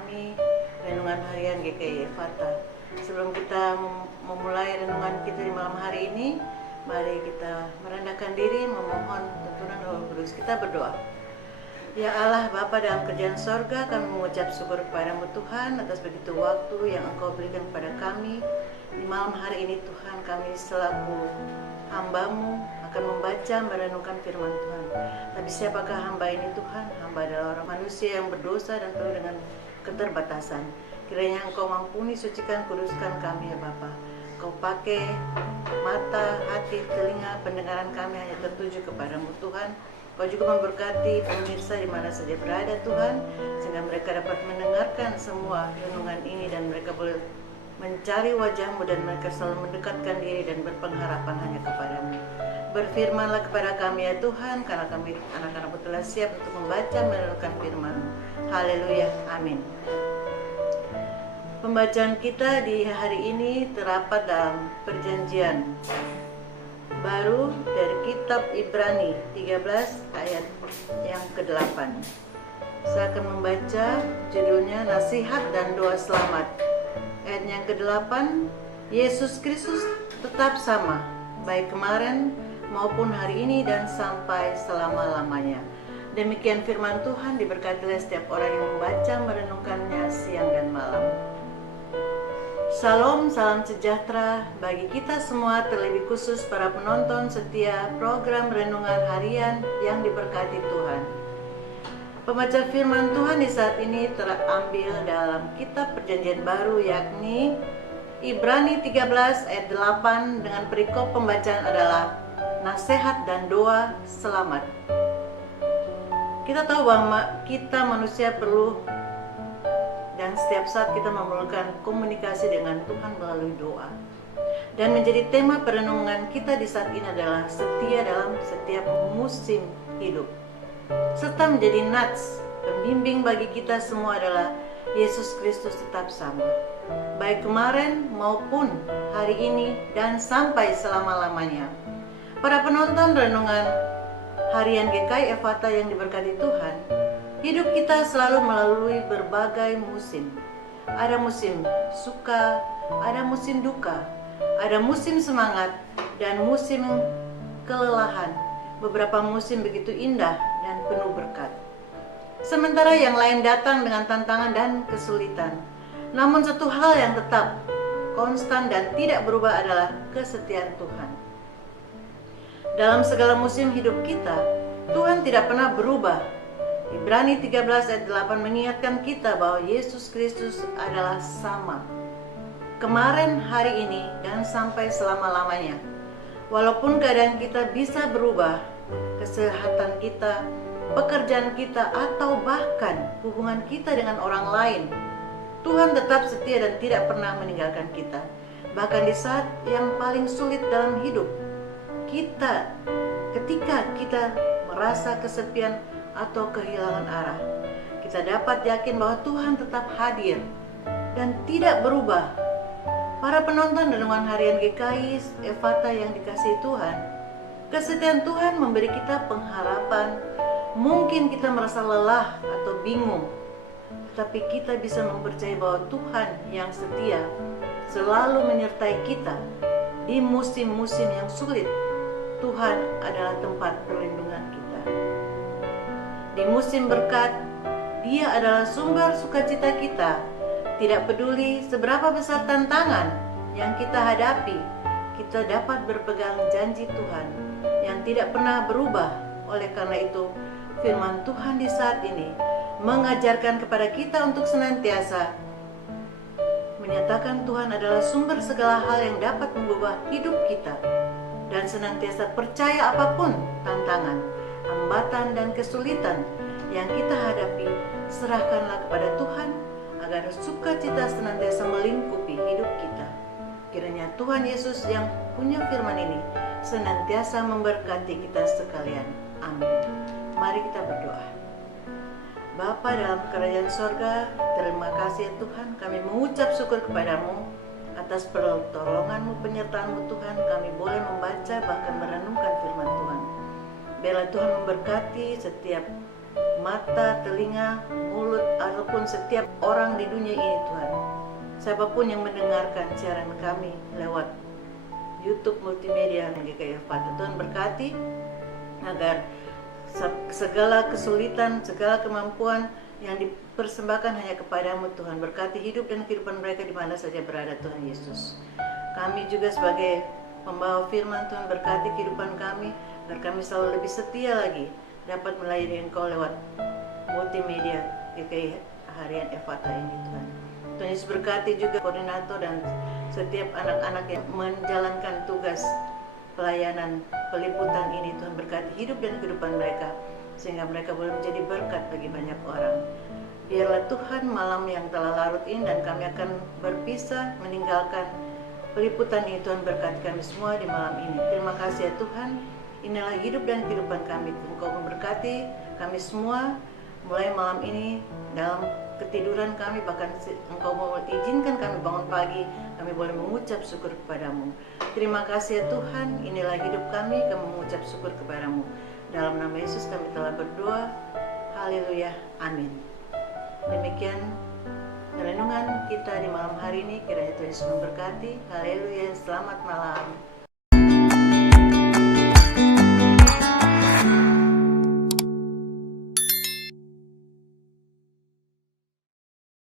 kami renungan harian GKI Ephatha. Sebelum kita memulai renungan kita di malam hari ini, mari kita merendahkan diri, memohon tuntunan Roh Kudus. Kita berdoa. Ya Allah, Bapa dalam kerajaan sorga, kami mengucap syukur kepadamu Tuhan atas begitu waktu yang Engkau berikan kepada kami. Di malam hari ini Tuhan, kami selaku hamba-Mu akan membaca, merenungkan firman Tuhan. Tapi siapakah hamba ini Tuhan? Hamba adalah orang manusia yang berdosa dan penuh dengan keterbatasan. Kiranya Engkau mampuni, sucikan, kuduskan kami ya Bapa. Engkau pakai mata, hati, telinga, pendengaran kami hanya tertuju kepadamu Tuhan. Kau juga memberkati pemirsa di mana saja berada Tuhan, sehingga mereka dapat mendengarkan semua renungan ini dan mereka boleh mencari wajah-Mu dan mereka selalu mendekatkan diri dan berpengharapan hanya kepadamu. Berfirmanlah kepada kami ya Tuhan, karena kami anak-anak-Mu telah siap untuk membaca merenungkan firman-Mu. Haleluya, amin. Pembacaan kita di hari ini terdapat dalam perjanjian baru dari kitab Ibrani 13 ayat yang ke-8. Saya akan membaca, judulnya Nasihat dan Doa Selamat. Ayat yang ke-8, Yesus Kristus tetap sama, baik kemarin maupun hari ini dan sampai selama-lamanya. Demikian firman Tuhan, diberkatilah setiap orang yang membaca merenungkannya siang dan malam. Salam, salam sejahtera bagi kita semua, terlebih khusus para penonton setia program Renungan Harian yang diberkati Tuhan. Pembaca firman Tuhan di saat ini terambil dalam kitab Perjanjian Baru, yakni Ibrani 13 ayat 8 dengan perikop pembacaan adalah Nasihat dan Doa Selamat. Kita tahu bahwa kita manusia perlu dan setiap saat kita memerlukan komunikasi dengan Tuhan melalui doa. Dan menjadi tema perenungan kita di saat ini adalah setia dalam setiap musim hidup. Serta menjadi nats, pembimbing bagi kita semua adalah Yesus Kristus tetap sama, baik kemarin maupun hari ini dan sampai selama-lamanya. Para penonton renungan harian GKI Ephatha yang diberkati Tuhan, hidup kita selalu melalui berbagai musim. Ada musim suka, ada musim duka, ada musim semangat, dan musim kelelahan. Beberapa musim begitu indah dan penuh berkat. Sementara yang lain datang dengan tantangan dan kesulitan. Namun satu hal yang tetap konstan dan tidak berubah adalah kesetiaan Tuhan. Dalam segala musim hidup kita, Tuhan tidak pernah berubah. Ibrani 13 ayat 8 mengingatkan kita bahwa Yesus Kristus adalah sama kemarin, hari ini, dan sampai selama-lamanya. Walaupun keadaan kita bisa berubah, kesehatan kita, pekerjaan kita, atau bahkan hubungan kita dengan orang lain, Tuhan tetap setia dan tidak pernah meninggalkan kita. Bahkan di saat yang paling sulit dalam hidup kita, ketika kita merasa kesepian atau kehilangan arah, kita dapat yakin bahwa Tuhan tetap hadir dan tidak berubah. Para penonton renungan harian GKI Ephatha yang dikasihi Tuhan, kesetiaan Tuhan memberi kita pengharapan. Mungkin kita merasa lelah atau bingung, tetapi kita bisa mempercayai bahwa Tuhan yang setia selalu menyertai kita di musim-musim yang sulit. Tuhan adalah tempat perlindungan kita. Di musim berkat, Dia adalah sumber sukacita kita. Tidak peduli seberapa besar tantangan yang kita hadapi, kita dapat berpegang janji Tuhan yang tidak pernah berubah. Oleh karena itu, firman Tuhan di saat ini mengajarkan kepada kita untuk senantiasa menyatakan Tuhan adalah sumber segala hal yang dapat mengubah hidup kita, dan senantiasa percaya apapun tantangan, hambatan, dan kesulitan yang kita hadapi, serahkanlah kepada Tuhan agar sukacita senantiasa melingkupi hidup kita. Kiranya Tuhan Yesus yang punya firman ini senantiasa memberkati kita sekalian. Amin. Mari kita berdoa. Bapa dalam kerajaan sorga, terima kasih ya Tuhan, kami mengucap syukur kepadamu atas pertolonganmu, penyertaanmu Tuhan. Kami boleh membaca bahkan merenungkan firman Tuhan. Biarlah Tuhan memberkati setiap mata, telinga, mulut, ataupun setiap orang di dunia ini Tuhan. Siapapun yang mendengarkan siaran kami lewat YouTube multimedia GKI Fata, Tuhan berkati agar segala kesulitan, segala kemampuan yang dipersembahkan hanya kepadamu Tuhan. Berkati hidup dan kehidupan mereka di mana saja berada Tuhan Yesus. Kami juga sebagai pembawa firman Tuhan, berkati kehidupan kami agar kami selalu lebih setia lagi dapat melayani Engkau lewat multimedia GKI Harian Efata ini Tuhan. Tuhan Yesus berkati juga koordinator dan setiap anak-anak yang menjalankan tugas pelayanan peliputan ini. Tuhan berkati hidup dan kehidupan mereka sehingga mereka boleh menjadi berkat bagi banyak orang. Biarlah Tuhan malam yang telah larut ini dan kami akan berpisah meninggalkan peliputan ini. Tuhan berkati kami semua di malam ini. Terima kasih ya Tuhan. Inilah hidup dan kehidupan kami. Engkau memberkati kami semua mulai malam ini dalam ketiduran kami, bahkan Engkau mau izinkan kami bangun pagi, kami boleh mengucap syukur kepadamu. Terima kasih ya Tuhan, inilah hidup kami mengucap syukur kepadamu. Dalam nama Yesus kami telah berdoa. Haleluya, amin. Demikian renungan kita di malam hari ini, kiranya Tuhan Yesus memberkati. Haleluya, selamat malam.